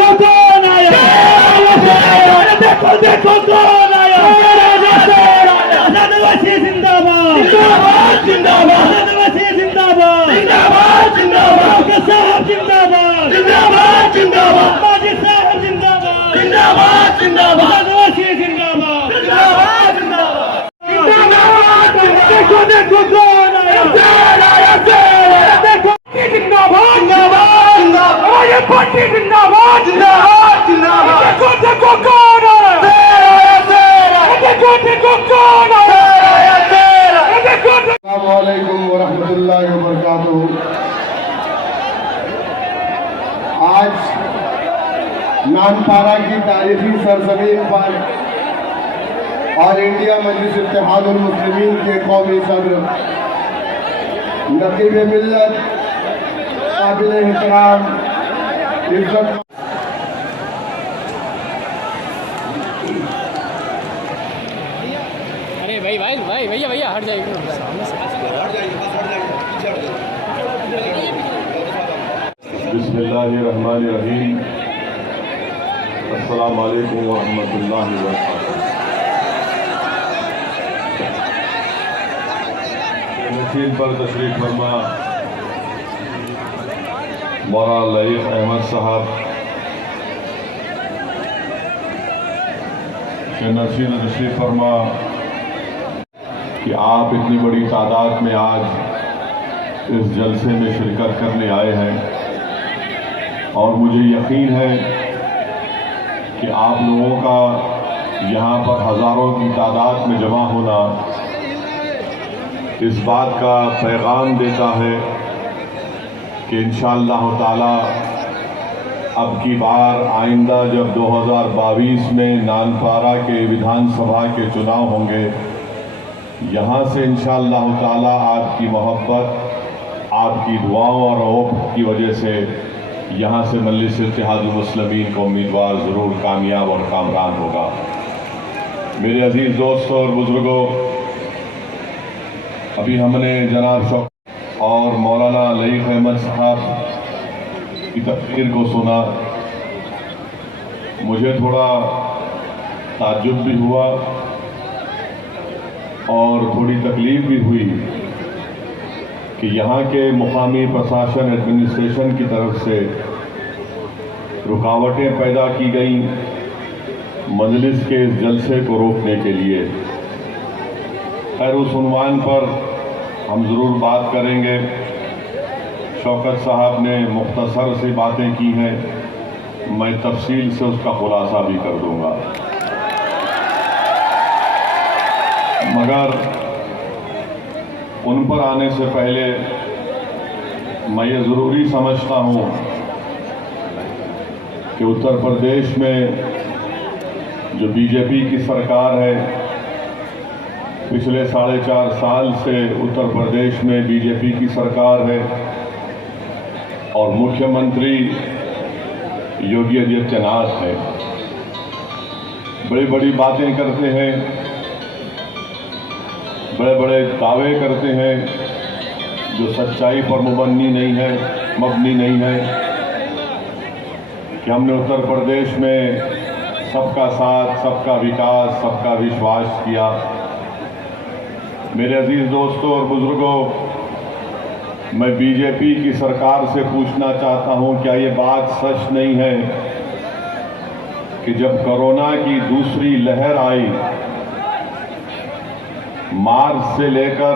देखो कौन आया, देखो देखो कौन आया, आजादवासी जिंदाबाद, जिंदाबाद जिंदाबाद, आजादवासी जिंदाबाद, जिंदाबाद जिंदाबाद, साहब जिंदाबाद, जिंदाबाद जिंदाबाद, माजी साहब जिंदाबाद, जिंदाबाद जिंदाबाद, आजादवासी जिंदाबाद, जिंदाबाद जिंदाबाद, देखो देखो कौन आया, देखो जिंदाबाद, जिंदाबाद जिंदाबाद, ये पार्टी जिंदाबाद, जिंदाबाद जिंदाबाद, देखो देखो कौन आया, देखो देखो कौन आया, देखो अस्सलामु अलैकुम व रहमतुल्लाहि व बरकातुहू। आज नानपारा की तारीखी सरजमीन पर और इंडिया मजलिस इत्तेहादुल मुस्लिमीन के कौमी सदर नकीब मिल्लत काबिल एहतराम इज्जत भैया भैया हट जाइए बिस्मिल्लाहिर्रहमानिर्रहीम। अस्सलामु अलैकुम व रहमतुल्लाहि व बरकातुहू। नशीन पर तशरीफ फरमा मौलाना लईक अहमद साहब के नशीन तशरीफ फरमा कि आप इतनी बड़ी तादाद में आज इस जलसे में शिरकत करने आए हैं और मुझे यकीन है कि आप लोगों का यहाँ पर हज़ारों की तादाद में जमा होना इस बात का पैगाम देता है कि इंशाअल्लाह ताला अब की बार आइंदा जब 2022 में नानपारा के विधानसभा के चुनाव होंगे, यहाँ से इंशाअल्लाह ताला आपकी मोहब्बत, आपकी दुआओं और रौब की वजह से यहाँ से मजलिस इत्तेहादुल मुस्लिमीन का उम्मीदवार ज़रूर कामयाब और कामरान होगा। मेरे अजीज़ दोस्तों और बुज़ुर्गों, अभी हमने जनाब शौक और मौलाना लईक अहमद साहब की तकरीर को सुना। मुझे थोड़ा ताज्जुब भी हुआ और थोड़ी तकलीफ भी हुई कि यहाँ के मुकामी प्रशासन एडमिनिस्ट्रेशन की तरफ से रुकावटें पैदा की गई मजलिस के इस जलसे को रोकने के लिए। खैर, उस उन्वान पर हम ज़रूर बात करेंगे। शौकत साहब ने मुख्तसर से बातें की हैं, मैं तफसील से उसका खुलासा भी कर दूंगा। मगर उन पर आने से पहले मैं ये ज़रूरी समझता हूँ कि उत्तर प्रदेश में जो बीजेपी की सरकार है, पिछले 4.5 साल से उत्तर प्रदेश में बीजेपी की सरकार है और मुख्यमंत्री योगी आदित्यनाथ है। बड़ी बड़ी बातें करते हैं, बड़े बड़े दावे करते हैं जो सच्चाई पर मबनी नहीं है कि हमने उत्तर प्रदेश में सबका साथ, सबका विकास, सबका विश्वास किया। मेरे अजीज दोस्तों और बुजुर्गों, मैं बीजेपी की सरकार से पूछना चाहता हूं, क्या ये बात सच नहीं है कि जब कोरोना की दूसरी लहर आई, मार्च से लेकर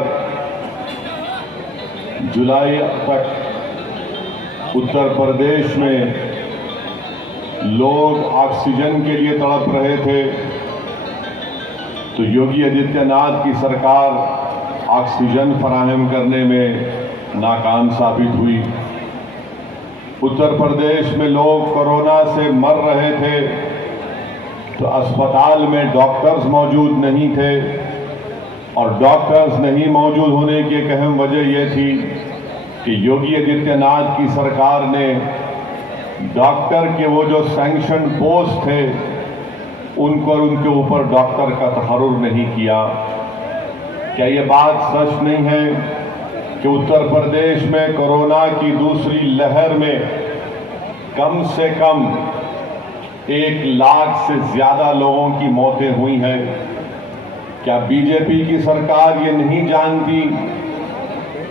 जुलाई तक उत्तर प्रदेश में लोग ऑक्सीजन के लिए तड़प रहे थे, तो योगी आदित्यनाथ की सरकार ऑक्सीजन फराहम करने में नाकाम साबित हुई। उत्तर प्रदेश में लोग कोरोना से मर रहे थे तो अस्पताल में डॉक्टर्स मौजूद नहीं थे, और डॉक्टर्स नहीं मौजूद होने की एक अहम वजह यह थी कि योगी आदित्यनाथ की सरकार ने डॉक्टर के वो जो सैंक्शन पोस्ट थे उनके ऊपर डॉक्टर का तहर्रुर नहीं किया। क्या ये बात सच नहीं है कि उत्तर प्रदेश में कोरोना की दूसरी लहर में कम से कम 1 लाख से ज्यादा लोगों की मौतें हुई हैं। क्या बीजेपी की सरकार ये नहीं जानती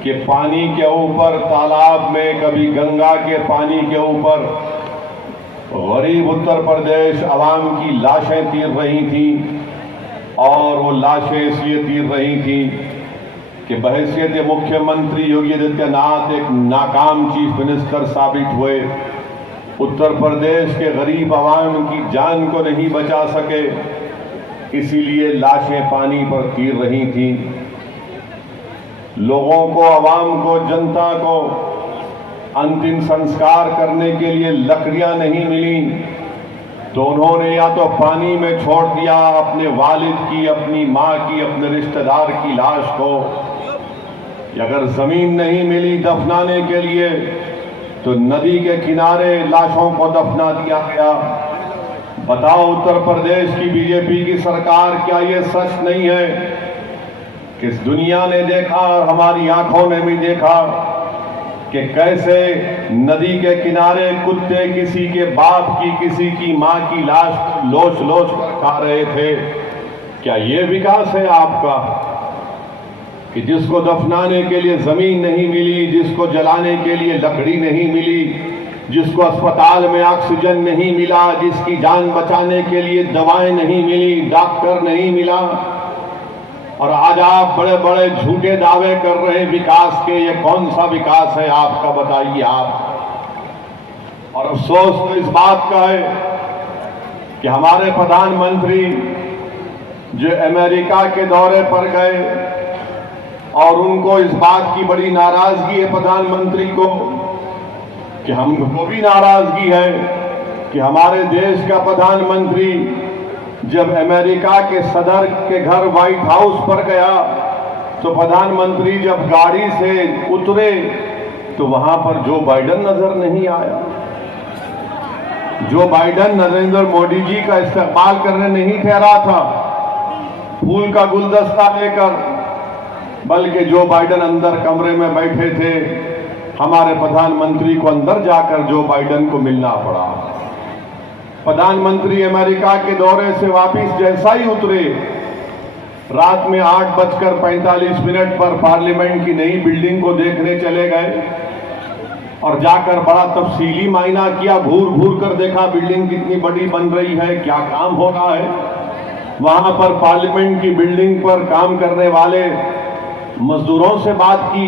कि पानी के ऊपर, तालाब में, कभी गंगा के पानी के ऊपर गरीब उत्तर प्रदेश अवाम की लाशें तीर रही थी, और वो लाशें इसलिए तीर रही थी कि बहैसियत मुख्यमंत्री योगी आदित्यनाथ एक नाकाम चीफ मिनिस्टर साबित हुए, उत्तर प्रदेश के गरीब अवाम की जान को नहीं बचा सके, इसीलिए लाशें पानी पर तीर रही थी। लोगों को, अवाम को, जनता को अंतिम संस्कार करने के लिए लकड़ियां नहीं मिली तो उन्होंने या तो पानी में छोड़ दिया अपने वालिद की, अपनी मां की, अपने रिश्तेदार की लाश को, या अगर जमीन नहीं मिली दफनाने के लिए तो नदी के किनारे लाशों को दफना दिया गया। बताओ उत्तर प्रदेश की बीजेपी की सरकार, क्या ये सच नहीं है कि इस दुनिया ने देखा और हमारी आंखों ने भी देखा कि कैसे नदी के किनारे कुत्ते किसी के बाप की, किसी की मां की लाश लोच लोच कर खा रहे थे? क्या ये विकास है आपका कि जिसको दफनाने के लिए जमीन नहीं मिली, जिसको जलाने के लिए लकड़ी नहीं मिली, जिसको अस्पताल में ऑक्सीजन नहीं मिला, जिसकी जान बचाने के लिए दवाएं नहीं मिली, डॉक्टर नहीं मिला, और आज आप बड़े बड़े झूठे दावे कर रहे हैं विकास के? ये कौन सा विकास है आपका, बताइए आप। और अफसोस तो इस बात का है कि हमारे प्रधानमंत्री जो अमेरिका के दौरे पर गए और उनको इस बात की बड़ी नाराजगी है प्रधानमंत्री को कि हमको भी नाराजगी है कि हमारे देश का प्रधानमंत्री जब अमेरिका के सदर के घर व्हाइट हाउस पर गया तो प्रधानमंत्री जब गाड़ी से उतरे तो वहां पर जो बाइडेन नजर नहीं आया। जो बाइडेन नरेंद्र मोदी जी का इस्तेमाल करने नहीं ठहरा था फूल का गुलदस्ता लेकर, बल्कि जो बाइडेन अंदर कमरे में बैठे थे, हमारे प्रधानमंत्री को अंदर जाकर जो बाइडेन को मिलना पड़ा। प्रधानमंत्री अमेरिका के दौरे से वापस जैसा ही उतरे, रात में 8:45 पर पार्लियामेंट की नई बिल्डिंग को देखने चले गए और जाकर बड़ा तफसीली मायना किया, घूर घूर कर देखा बिल्डिंग कितनी बड़ी बन रही है, क्या काम हो रहा है। वहां पर पार्लियामेंट की बिल्डिंग पर काम करने वाले मजदूरों से बात की,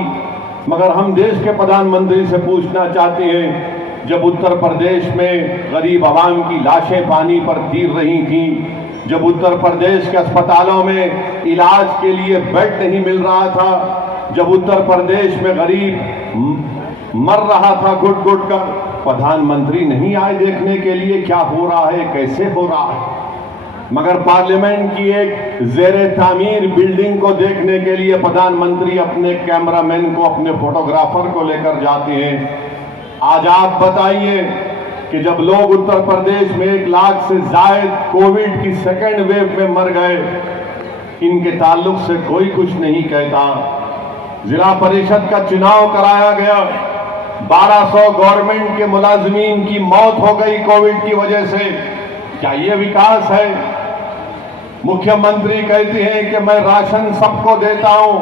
मगर हम देश के प्रधानमंत्री से पूछना चाहते हैं, जब उत्तर प्रदेश में गरीब आवाम की लाशें पानी पर तीर रही थीं, जब उत्तर प्रदेश के अस्पतालों में इलाज के लिए बेड नहीं मिल रहा था, जब उत्तर प्रदेश में गरीब मर रहा था घुट घुट कर, प्रधानमंत्री नहीं आए देखने के लिए क्या हो रहा है, कैसे हो रहा है। मगर पार्लियामेंट की एक जेरे तामीर बिल्डिंग को देखने के लिए प्रधानमंत्री अपने कैमरामैन को, अपने फोटोग्राफर को लेकर जाते हैं। आज आप बताइए कि जब लोग उत्तर प्रदेश में 1 लाख से जायद कोविड की सेकेंड वेव में मर गए, इनके ताल्लुक से कोई कुछ नहीं कहता। जिला परिषद का चुनाव कराया गया, 1200 गवर्नमेंट के मुलाजमीन की मौत हो गई कोविड की वजह से। क्या ये विकास है? मुख्यमंत्री कहते हैं कि मैं राशन सबको देता हूं,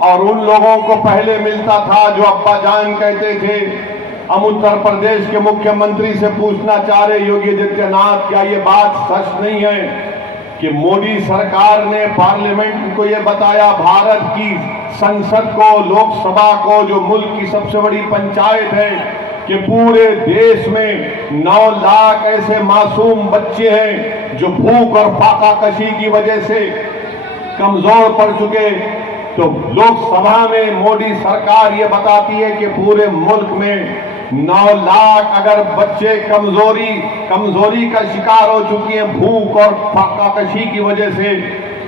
और उन लोगों को पहले मिलता था जो अब्बा जान कहते थे। हम उत्तर प्रदेश के मुख्यमंत्री से पूछना चाह रहे योगी आदित्यनाथ, क्या ये बात सच नहीं है कि मोदी सरकार ने पार्लियामेंट को ये बताया, भारत की संसद को, लोकसभा को, जो मुल्क की सबसे बड़ी पंचायत है, कि पूरे देश में 9 लाख ऐसे मासूम बच्चे हैं जो भूख और फाका कशी की वजह से कमजोर पड़ चुके। तो लोकसभा में मोदी सरकार ये बताती है कि पूरे मुल्क में 9 लाख अगर बच्चे कमजोरी का शिकार हो चुकी हैं भूख और फाकाकशी की वजह से,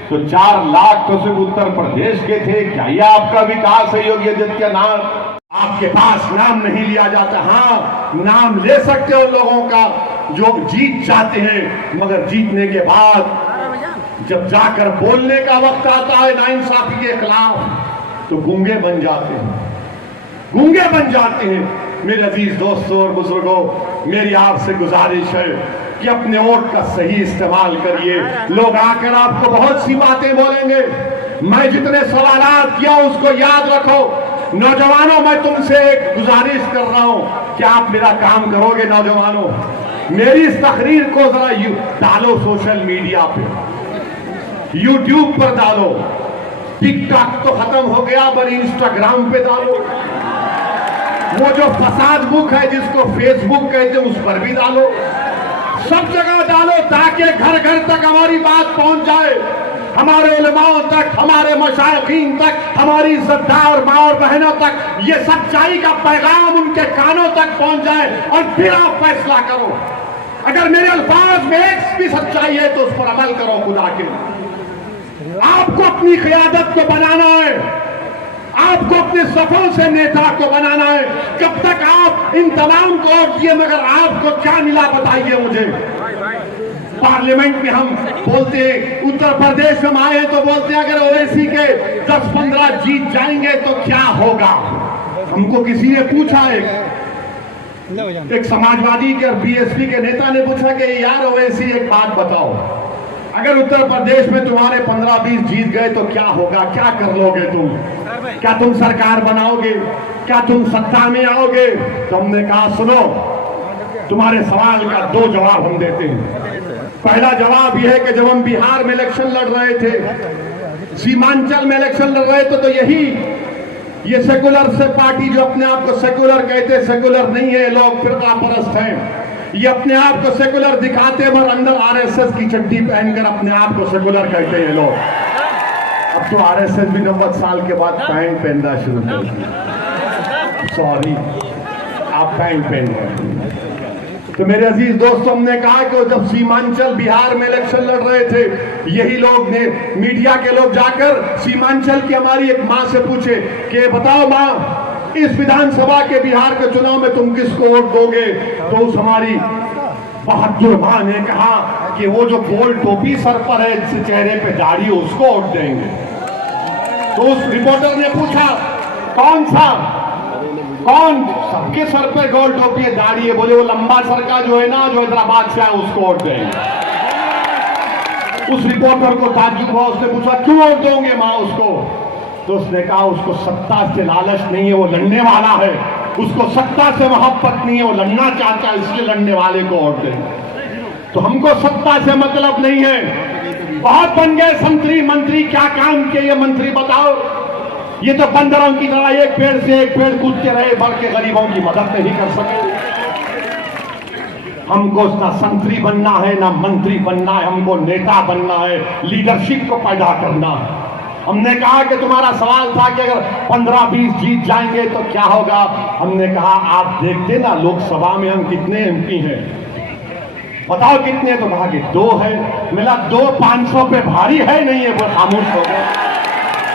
तो 4 लाख तो सिर्फ उत्तर प्रदेश के थे। क्या यह आपका विकास है योगी आदित्यनाथ? आपके पास नाम नहीं लिया जाता। हाँ, नाम ले सकते हो लोगों का जो जीत जाते हैं, मगर जीतने के बाद जब जाकर बोलने का वक्त आता है नाइंसाफी के खिलाफ, तो गूंगे बन जाते हैं, गूंगे बन जाते हैं। मेरे अजीज दोस्तों और बुजुर्गों, मेरी आपसे गुजारिश है कि अपने वोट का सही इस्तेमाल करिए। लोग आकर आपको बहुत सी बातें बोलेंगे, मैं जितने सवालात किया उसको याद रखो। नौजवानों, मैं तुमसे एक गुजारिश कर रहा हूं कि आप मेरा काम करोगे। नौजवानों, मेरी इस तकरीर को जरा डालो सोशल मीडिया पे, यूट्यूब पर डालो, टिकटॉक तो खत्म हो गया पर इंस्टाग्राम पे डालो, वो जो फसाद बुक है जिसको फेसबुक कहते हैं उस पर भी डालो, सब जगह डालो ताकि घर घर तक हमारी बात पहुंच जाए, हमारे उलमाओं तक, हमारे मशाइखीन तक, हमारी इज्जतदार माँ और बहनों तक ये सच्चाई का पैगाम उनके कानों तक पहुंच जाए और फिर आप फैसला करो। अगर मेरे अल्फाज में एक भी सच्चाई है तो उस पर अमल करो। खुदा के आपको अपनी क़यादत को बनाना है, आपको अपने सफों से नेता को बनाना है। कब तक आप इन तमाम को वोट दिए मगर आपको क्या मिला बताइए मुझे। पार्लियामेंट में हम बोलते हैं, उत्तर प्रदेश में हम आए हैं तो बोलते हैं अगर ओवैसी के 10-15 जीत जाएंगे तो क्या होगा। हमको किसी ने पूछा, एक समाजवादी के और बीएसपी के नेता ने पूछा कि यार ओवैसी एक बात बताओ, अगर उत्तर प्रदेश में तुम्हारे 15-20 जीत गए तो क्या होगा, क्या कर लोगे तुम, क्या तुम सरकार बनाओगे, क्या तुम सत्ता में आओगे। तो हमने कहा सुनो, तुम्हारे सवाल का 2 जवाब हम देते हैं। पहला जवाब यह है कि जब हम बिहार में इलेक्शन लड़ रहे थे, सीमांचल में इलेक्शन लड़ रहे थे, तो ये सेकुलर से पार्टी जो अपने आप को सेकुलर कहते, सेकुलर नहीं है, लोग फिरका परस्त हैं, ये अपने आप को सेकुलर दिखाते हैं मगर अंदर आरएसएस की चड्डी पहनकर अपने आप को सेकुलर कहते हैं लोग। अब तो आरएसएस भी 90 साल के बाद पैंट पहनना शुरू कर दिया। सॉरी, आप पैंट पहन रहे। तो मेरे अजीज दोस्तों, हमने कहा कि जब सीमांचल बिहार में इलेक्शन लड़ रहे थे, यही लोग ने, मीडिया के लोग जाकर सीमांचल की हमारी एक माँ से पूछे कि बताओ माँ, इस विधानसभा के बिहार के चुनाव में तुम किसको वोट दोगे। तो उस हमारी बहादुर माँ ने कहा कि वो जो गोल टोपी सर पर है, जिस चेहरे पे दाढ़ी, उसको वोट देंगे। तो उस रिपोर्टर ने पूछा कौन सा, कौन, सबके सर पे गोल टोपी है, दाढ़ी है। बोले वो लंबा सर का जो है ना, जो हैदराबाद से है, उसको वोट देंगे। उस रिपोर्टर को ताज्जुब हुआ, उसने पूछा क्यों वोट दोगे माँ उसको। तो उसने कहा उसको सत्ता से लालच नहीं है, वो लड़ने वाला है, उसको सत्ता से मोहब्बत नहीं है, वो लड़ना चाहता है, इसलिए लड़ने वाले को वोट दें। तो हमको सत्ता से मतलब नहीं है। बहुत बन गए मंत्री, क्या काम किए ये मंत्री बताओ। ये तो बंदरों की तरह एक पेड़ से एक पेड़ कूदते रहे, बढ़ के गरीबों की मदद नहीं कर सके। हमको ना संतरी बनना है ना मंत्री बनना है, हमको नेता बनना है, लीडरशिप को पैदा करना है। हमने कहा कि तुम्हारा सवाल था कि अगर 15-20 जीत जाएंगे तो क्या होगा। हमने कहा आप देखते ना लोकसभा में हम कितने एमपी हैं, बताओ कितने। तो कहा कि 2 है। मिला 2 500 पे भारी है नहीं है, वो खामोश हो गए।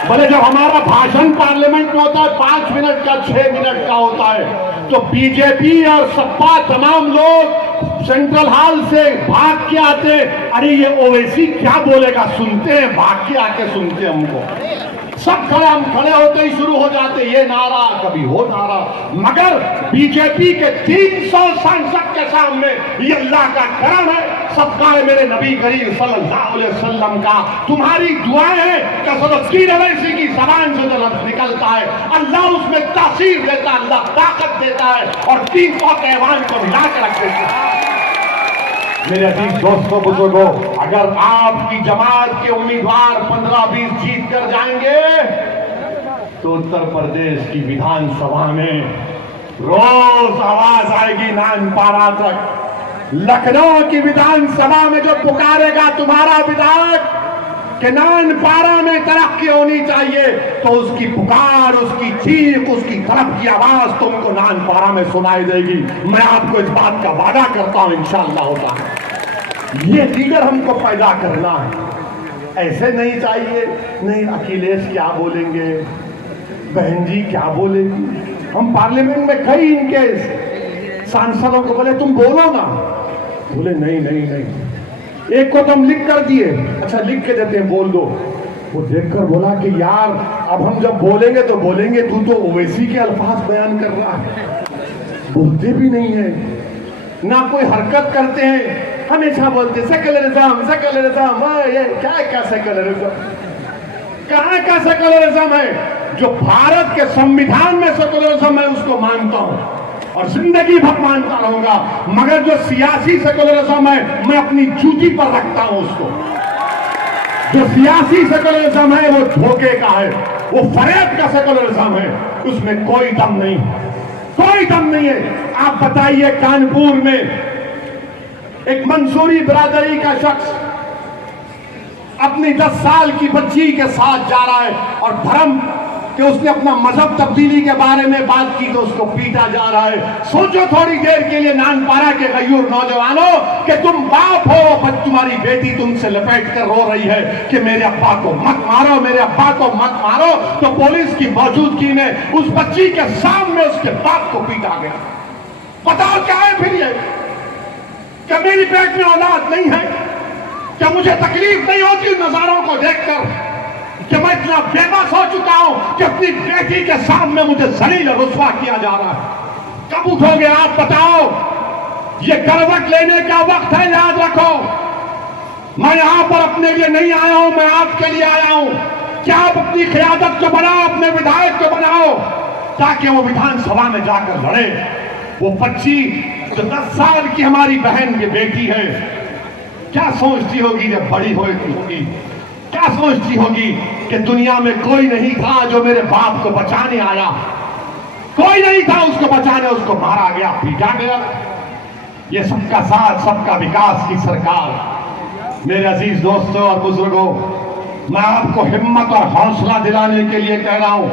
बोले जब हमारा भाषण पार्लियामेंट में होता है 5 मिनट का, 6 मिनट का होता है, तो बीजेपी और सपा तमाम लोग सेंट्रल हॉल से भाग के आते, अरे ये ओवैसी क्या बोलेगा, सुनते हैं, भाग के आके सुनते हैं हमको। सब खड़े, हम खड़े होते ही शुरू हो जाते, ये नारा कभी हो नारा। मगर बीजेपी के 300 सांसद के सामने ये अल्लाह का करम है, सदका है मेरे नबी करीम सल्लल्लाहु अलैहि वसल्लम का। तुम्हारी दुआएं हैं कि सदस्कीर ओवैसी की ज़बान से जो लफ्ज़ निकलता है, अल्लाह उसमें तासीर देता है, अल्लाह ताकत देता है और 300 के ऐवान को मिला के रख देता है। मेरे अजीज दोस्तों, बुजुर्गों, अगर आपकी जमात के उम्मीदवार 15-20 जीत कर जाएंगे तो उत्तर प्रदेश की विधानसभा में रोज आवाज आएगी नानपारा तक। लखनऊ की विधानसभा में जो पुकारेगा तुम्हारा विधायक कि नानपारा में तरक्की होनी चाहिए, तो उसकी पुकार, उसकी चीख, उसकी तड़प की आवाज तुमको नानपारा में सुनाई देगी। मैं आपको इस बात का वादा करता हूं, इंशाअल्लाह होता है। ये लीडर हमको पैदा करना है। ऐसे नहीं चाहिए, नहीं अखिलेश क्या बोलेंगे, बहन जी क्या बोलेगी। हम पार्लियामेंट में कई इनके सांसदों को बोले तुम बोलो ना, बोले नहीं नहीं नहीं। एक को तो हम लिख कर दिए, अच्छा लिख के देते हैं, बोल दो। वो देखकर बोला कि यार अब हम जब बोलेंगे तो बोलेंगे, तू तो ओवैसी के अल्फाज बयान कर रहा है, बोलते भी नहीं है। ना कोई हरकत करते हैं, हमेशा बोलते सेक्युलरिज्म सेक्युलरिज्म। ये क्या सेक्युलरिज्म, कहाँ का सेक्युलरिज्म है? जो भारत के संविधान में सेक्युलरिज्म है उसको मानता हूं और जिंदगी भर मानता रहूंगा, मगर जो सियासी सेक्युलरिज्म है मैं अपनी जूती पर रखता हूं उसको। जो सियासी सेक्युलरिज्म है वो धोखे का है, वो फरेब का सेक्युलरिज्म है, उसमें कोई दम नहीं, कोई दम नहीं है। आप बताइए, कानपुर में एक मंसूरी बिरादरी का शख्स अपनी 10 साल की बच्ची के साथ जा रहा है और धर्म कि उसने अपना मजहब तब्दीली के बारे में बात की तो उसको पीटा जा रहा है। सोचो थोड़ी देर के लिए नानपारा के गयूर नौजवानों कि तुम बाप हो, बट तुम्हारी बेटी तुमसे लपेट कर रो रही है कि मेरे अब्बा को मत मारो, मेरे अब्बा को मत मारो, तो पुलिस की मौजूदगी में उस बच्ची के सामने उसके बाप को पीटा गया। बताओ क्या है फिर ये? क्या मेरी पेट में औलाद नहीं है? क्या मुझे तकलीफ नहीं होती उन नजारों को देखकर कि मैं इतना बेबस हो चुका हूं कि अपनी बेटी के सामने मुझे जलील और रुस्वा किया जा रहा है? कब उठोगे आप बताओ? ये करवट लेने का वक्त है, याद रखो। मैं यहां पर अपने लिए नहीं आया हूं, मैं आपके लिए आया हूं कि आप अपनी क़यादत को बनाओ, अपने विधायक को बनाओ, ताकि वो विधानसभा में जाकर लड़े। वो बच्ची जो 10 साल की हमारी बहन की बेटी है, क्या सोचती होगी जब बड़ी होगी? क्या सोचती होगी कि दुनिया में कोई नहीं था जो मेरे बाप को बचाने आया, कोई नहीं था उसको बचाने, उसको मारा गया, पीटा गया। ये सबका साथ सबका विकास की सरकार। मेरे अजीज दोस्तों और बुजुर्गों, मैं आपको हिम्मत और हौसला दिलाने के लिए कह रहा हूं,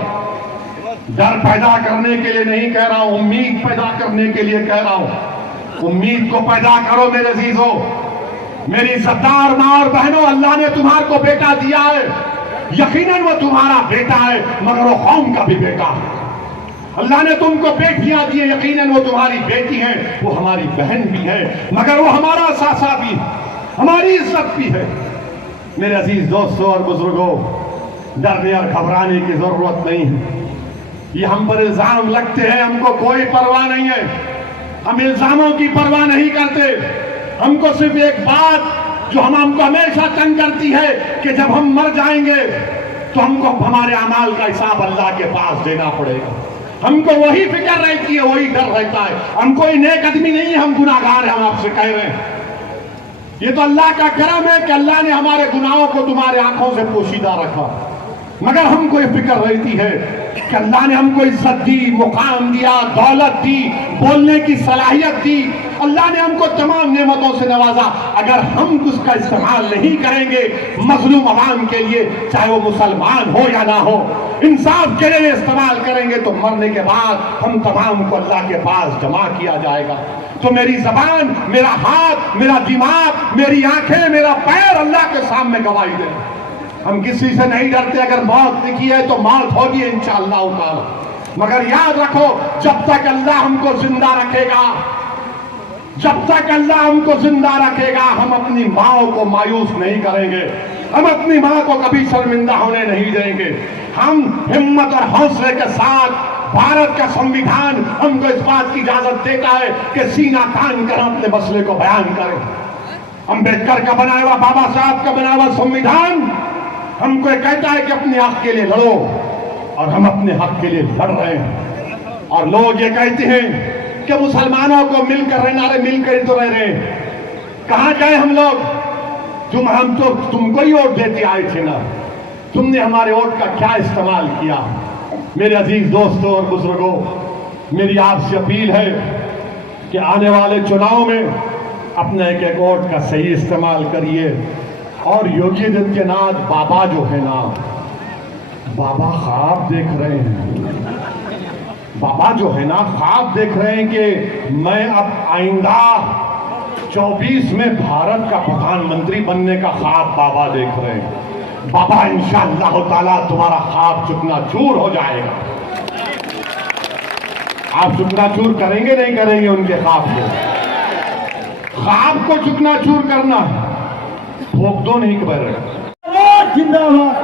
डर पैदा करने के लिए नहीं कह रहा हूं, उम्मीद पैदा करने के लिए कह रहा हूं। उम्मीद को पैदा करो मेरे अजीजों, मेरी इज्जतदार मां और बहनों। अल्लाह ने तुम्हारे को बेटा दिया है, यकीनन वो तुम्हारा बेटा है, मगर वो कौम का भी बेटा है। अल्लाह ने तुमको बेटियां दी है, यकीनन वो तुम्हारी बेटी है, वो हमारी बहन भी है, मगर वो हमारा सासा भी, हमारी इज्जत भी है। मेरे अजीज दोस्तों और बुजुर्गों, डरने और घबराने की जरूरत नहीं है। ये हम पर इल्जाम लगते हैं, हमको कोई परवाह नहीं है, हम इल्जामों की परवाह नहीं करते। हमको सिर्फ एक बात जो हमको हमेशा तंग करती है कि जब हम मर जाएंगे तो हमको हमारे अमाल का हिसाब अल्लाह के पास देना पड़ेगा। हमको वही फिक्र रहती है, वही डर रहता है। हम कोई नेक आदमी नहीं है, हम गुनाहगार हैं, हम आपसे कह रहे हैं। ये तो अल्लाह का करम है कि अल्लाह ने हमारे गुनाहों को तुम्हारे आंखों से पोशीदा रखा, मगर हमको ये फिक्र रहती है कि अल्लाह ने हमको इज्जत दी, मुकाम दिया, दौलत दी, बोलने की सलाहियत दी, अल्लाह ने हमको तमाम नेमतों से नवाजा। अगर हम उसका इस्तेमाल नहीं करेंगे मजलूम अवाम के लिए, चाहे वो मुसलमान हो या ना हो, इंसाफ के लिए इस्तेमाल करेंगे तो मरने के बाद हम तमाम को अल्लाह के पास जमा किया जाएगा। तो मेरी जबान, मेरा हाथ, मेरा दिमाग, मेरी आंखें, मेरा पैर अल्लाह के सामने गवाही दे। हम किसी से नहीं डरते, अगर मौत लिखी है तो मौत होगी इंशाअल्लाह ताला, मगर याद रखो जब तक अल्लाह हमको जिंदा रखेगा, जब तक अल्लाह हमको जिंदा रखेगा, हम अपनी माँ को मायूस नहीं करेंगे, हम अपनी माँ को कभी शर्मिंदा होने नहीं देंगे। हम हिम्मत और हौसले के साथ, भारत का संविधान हमको इस बात की इजाजत देता है कि सीना तान कर अपने मसले को बयान करें। अम्बेडकर का बनाया हुआ, बाबा साहब का बनाया हुआ संविधान हमको कहता है कि अपने हक के लिए लड़ो, और हम अपने हक के लिए लड़ रहे हैं। और लोग ये कहते हैं कि मुसलमानों को मिलकर रहना, रे मिलकर ही तो रह रहे हैं। कहां गए हम लोग? हम तो तुमको ही वोट देते आए थे ना, तुमने हमारे वोट का क्या इस्तेमाल किया? मेरे अजीज दोस्तों और बुजुर्गों, मेरी आपसे अपील है कि आने वाले चुनाव में अपने एक एक वोट का सही इस्तेमाल करिए। और योगी आदित्यनाथ बाबा जो है ना, बाबा ख्वाब देख रहे हैं, बाबा जो है ना ख्वाब देख रहे हैं कि मैं अब आइंदा 24 में भारत का प्रधानमंत्री बनने का ख्वाब बाबा देख रहे हैं। बाबा इंशाअल्लाह ताला तुम्हारा ख्वाब चुकनाचूर हो जाएगा। आप चुकनाचूर करेंगे नहीं करेंगे उनके ख्वाब को? ख्वाब को चुकनाचूर करना, ठोक दो नहीं कर रहे। जिंदाबाद